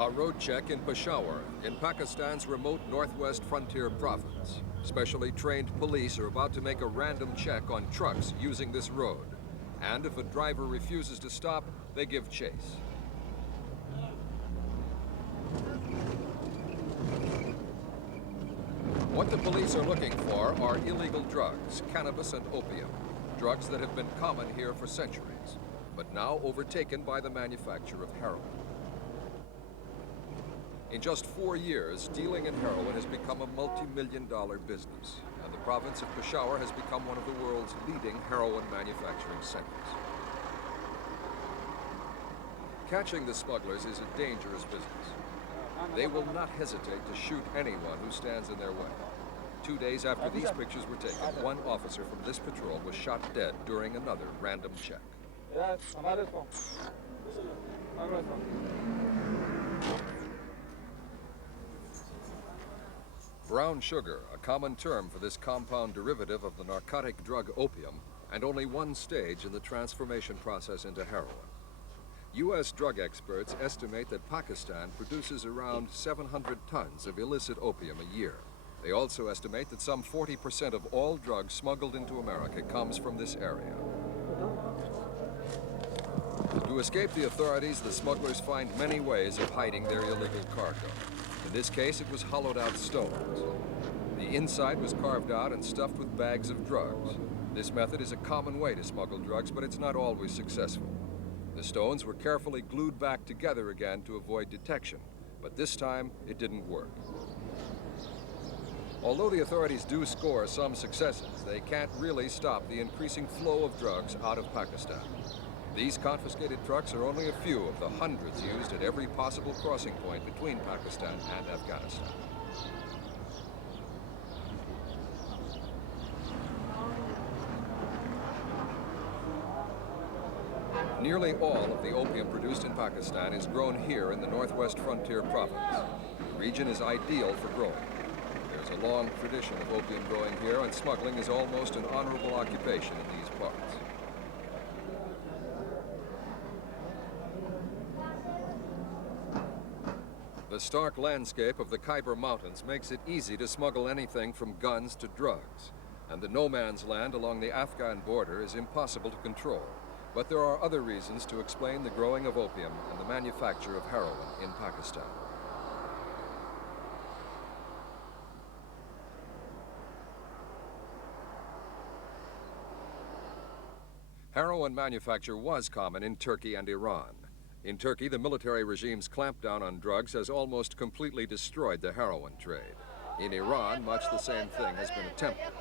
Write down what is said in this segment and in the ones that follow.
A road check in Peshawar, in Pakistan's remote northwest frontier province. Specially trained police are about to make a random check on trucks using this road. And if a driver refuses to stop, they give chase. What the police are looking for are illegal drugs, cannabis and opium, drugs that have been common here for centuries, but now overtaken by the manufacture of heroin. In just 4 years, dealing in heroin has become a multi-million-dollar business, and the province of Peshawar has become one of the world's leading heroin manufacturing centers. Catching the smugglers is a dangerous business. They will not hesitate to shoot anyone who stands in their way. 2 days after these pictures were taken, one officer from this patrol was shot dead during another random check. Brown sugar, a common term for this compound derivative of the narcotic drug opium, and only one stage in the transformation process into heroin. U.S. drug experts estimate that Pakistan produces around 700 tons of illicit opium a year. They also estimate that some 40% of all drugs smuggled into America comes from this area. To escape the authorities, the smugglers find many ways of hiding their illegal cargo. In this case, it was hollowed out stones. The inside was carved out and stuffed with bags of drugs. This method is a common way to smuggle drugs, but it's not always successful. The stones were carefully glued back together again to avoid detection, but this time it didn't work. Although the authorities do score some successes, they can't really stop the increasing flow of drugs out of Pakistan. These confiscated trucks are only a few of the hundreds used at every possible crossing point between Pakistan and Afghanistan. Nearly all of the opium produced in Pakistan is grown here in the northwest frontier province. The region is ideal for growing. There's a long tradition of opium growing here, and smuggling is almost an honorable occupation in these parts. The stark landscape of the Khyber Mountains makes it easy to smuggle anything from guns to drugs, and the no man's land along the Afghan border is impossible to control. But there are other reasons to explain the growing of opium and the manufacture of heroin in Pakistan. Heroin manufacture was common in Turkey and Iran. In Turkey, the military regime's clampdown on drugs has almost completely destroyed the heroin trade. In Iran, much the same thing has been attempted.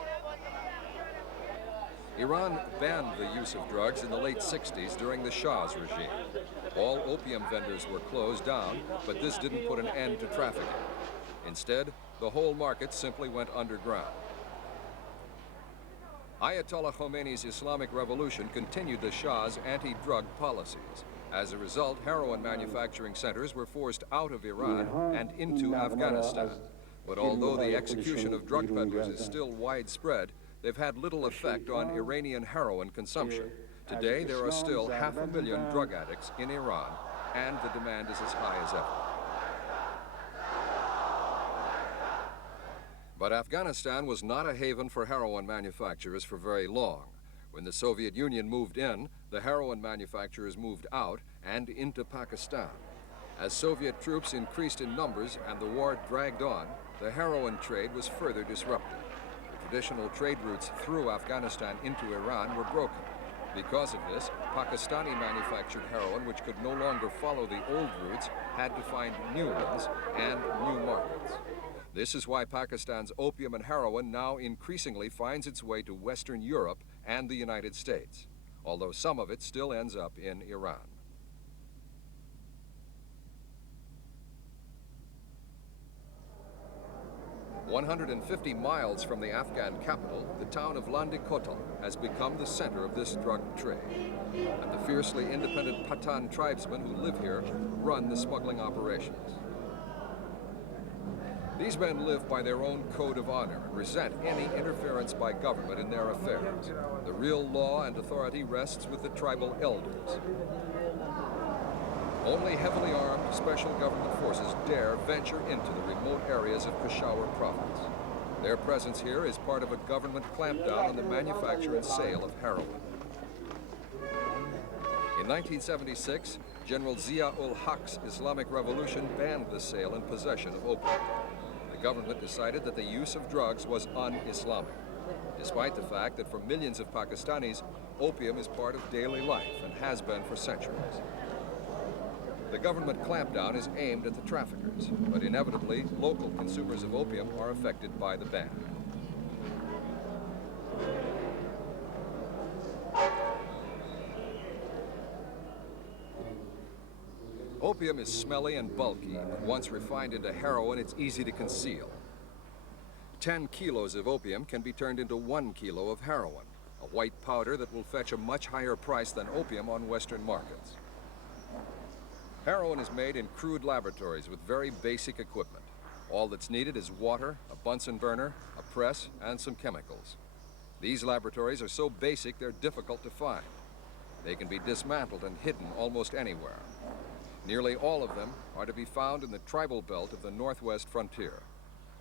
Iran banned the use of drugs in the late 60s during the Shah's regime. All opium vendors were closed down, but this didn't put an end to trafficking. Instead, the whole market simply went underground. Ayatollah Khomeini's Islamic Revolution continued the Shah's anti-drug policies. As a result, heroin manufacturing centers were forced out of Iran and into Afghanistan. But although the execution of drug peddlers is still widespread, they've had little effect on Iranian heroin consumption. Today, there are still 500,000 drug addicts in Iran, and the demand is as high as ever. But Afghanistan was not a haven for heroin manufacturers for very long. When the Soviet Union moved in, the heroin manufacturers moved out and into Pakistan. As Soviet troops increased in numbers and the war dragged on, the heroin trade was further disrupted. The traditional trade routes through Afghanistan into Iran were broken. Because of this, Pakistani manufactured heroin, which could no longer follow the old routes, had to find new ones and new markets. This is why Pakistan's opium and heroin now increasingly finds its way to Western Europe and the United States, although some of it still ends up in Iran. "150 miles from the Afghan capital, the town of Landikotal has become the center of this drug trade. And the fiercely independent Pathan tribesmen who live here run the smuggling operations. These men live by their own code of honor and resent any interference by government in their affairs. The real law and authority rests with the tribal elders. Only heavily armed special government forces dare venture into the remote areas of Peshawar province. Their presence here is part of a government clampdown on the manufacture and sale of heroin. In 1976, General Zia-ul-Haq's Islamic Revolution banned the sale and possession of opium. The government decided that the use of drugs was un-Islamic, despite the fact that for millions of Pakistanis, opium is part of daily life and has been for centuries. The government clampdown is aimed at the traffickers, but inevitably, local consumers of opium are affected by the ban. Opium is smelly and bulky, but once refined into heroin, it's easy to conceal. 10 kilos of opium can be turned into 1 kilo of heroin, a white powder that will fetch a much higher price than opium on Western markets. Heroin is made in crude laboratories with very basic equipment. All that's needed is water, a Bunsen burner, a press, and some chemicals. These laboratories are so basic they're difficult to find. They can be dismantled and hidden almost anywhere. Nearly all of them are to be found in the tribal belt of the northwest frontier.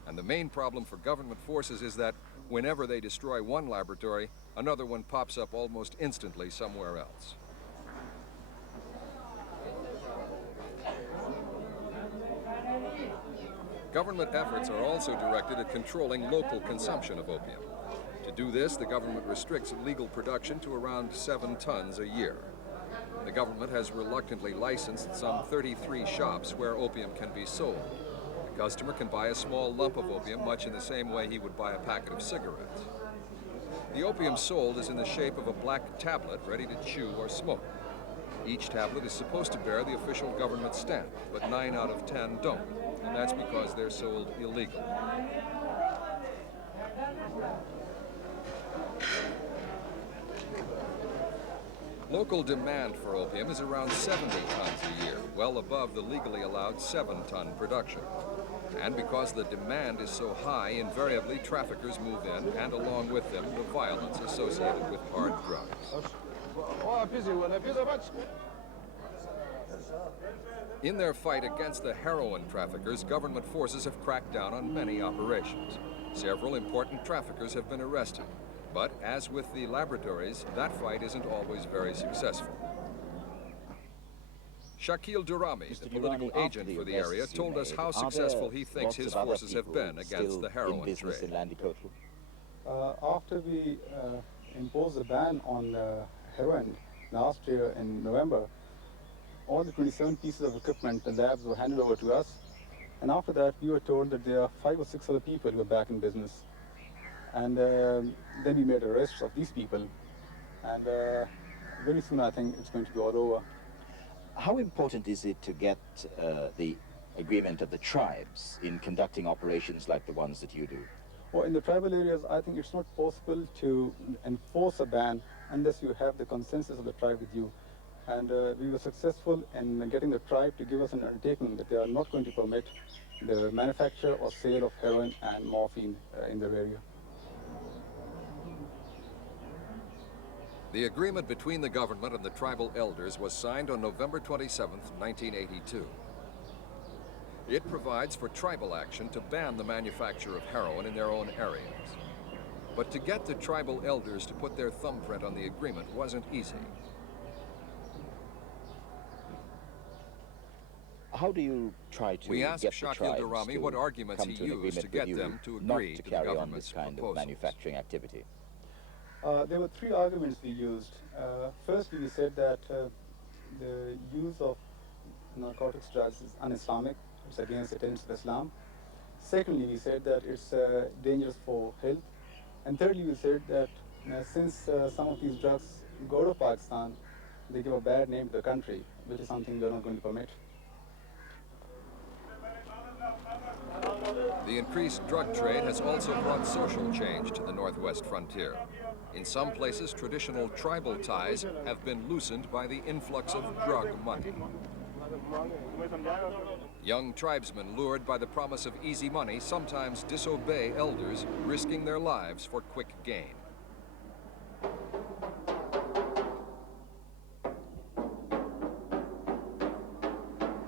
And the main problem for government forces is that whenever they destroy one laboratory, another one pops up almost instantly somewhere else. Government efforts are also directed at controlling local consumption of opium. To do this, the government restricts legal production to around 7 tons a year. The government has reluctantly licensed some 33 shops where opium can be sold. The customer can buy a small lump of opium much in the same way he would buy a packet of cigarettes. The opium sold is in the shape of a black tablet ready to chew or smoke. Each tablet is supposed to bear the official government stamp, but 9 out of 10 don't, and that's because they're sold illegally. Local demand for opium is around 70 tons a year, well above the legally allowed 7-ton production. And because the demand is so high, invariably traffickers move in, and along with them, the violence associated with hard drugs. In their fight against the heroin traffickers, government forces have cracked down on many operations. Several important traffickers have been arrested. But as with the laboratories, that fight isn't always very successful. Shakil Durrami, the political agent for the area, told us how successful he thinks his forces have been against the heroin trade. After we imposed a ban on heroin last year in November, all the 27 pieces of equipment, the labs, were handed over to us. And after that, we were told that there are 5 or 6 other people who are back in business. And then we made arrests of these people. And very soon, I think it's going to be all over. How important is it to get the agreement of the tribes in conducting operations like the ones that you do? Well, in the tribal areas, I think it's not possible to enforce a ban unless you have the consensus of the tribe with you. And we were successful in getting the tribe to give us an undertaking that they are not going to permit the manufacture or sale of heroin and morphine in their area. The agreement between the government and the tribal elders was signed on November 27, 1982. It provides for tribal action to ban the manufacture of heroin in their own areas. But to get the tribal elders to put their thumbprint on the agreement wasn't easy. How do you try to We asked get the Shakil tribes Durrami to what arguments come he to an used to agreement get with them to you agree not to to the carry on government's this kind proposals? of manufacturing activity? There were 3 arguments we used. Firstly, we said that the use of narcotics drugs is un-Islamic. It's against the tenets of Islam. Secondly, we said that it's dangerous for health. And thirdly, we said that since some of these drugs go to Pakistan, they give a bad name to the country, which is something we're not going to permit. The increased drug trade has also brought social change to the northwest frontier. In some places, traditional tribal ties have been loosened by the influx of drug money. Young tribesmen lured by the promise of easy money sometimes disobey elders, risking their lives for quick gain.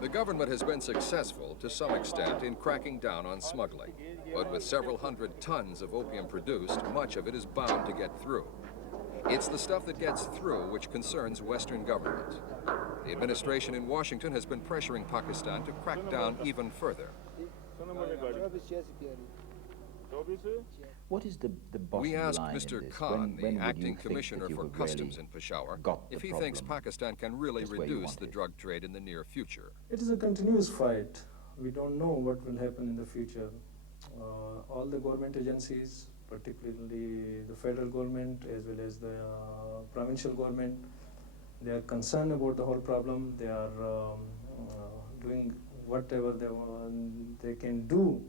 The government has been successful to some extent in cracking down on smuggling, but with several hundred tons of opium produced, much of it is bound to get through. It's the stuff that gets through which concerns Western governments. The administration in Washington has been pressuring Pakistan to crack down even further. What is the bottom We asked line in Mr. this? Khan, When the would acting you think commissioner that you for have customs really in Peshawar, got the if he thinks problem Pakistan can really just where you reduce want the it? drug trade in the near future. It is a continuous fight. We don't know what will happen in the future. All the government agencies, particularly the federal government as well as the provincial government, they are concerned about the whole problem. They are doing whatever they can do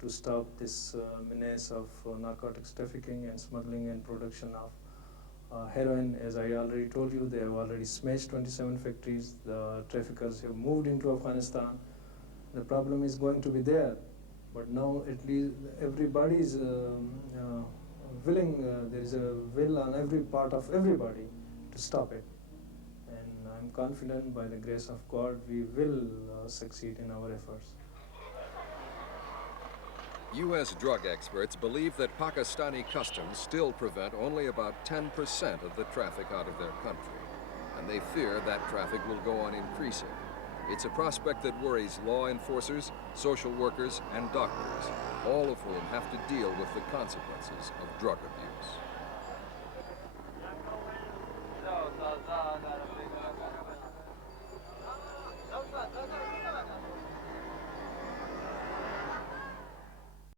to stop this menace of narcotics trafficking and smuggling and production of heroin. As I already told you, they have already smashed 27 factories. The traffickers have moved into Afghanistan. The problem is going to be there, but now at least everybody is willing. There is a will on every part of everybody to stop it, and I'm confident by the grace of God we will succeed in our efforts. U.S. drug experts believe that Pakistani customs still prevent only about 10% of the traffic out of their country, and they fear that traffic will go on increasing. It's a prospect that worries law enforcers, social workers, and doctors, all of whom have to deal with the consequences of drug abuse.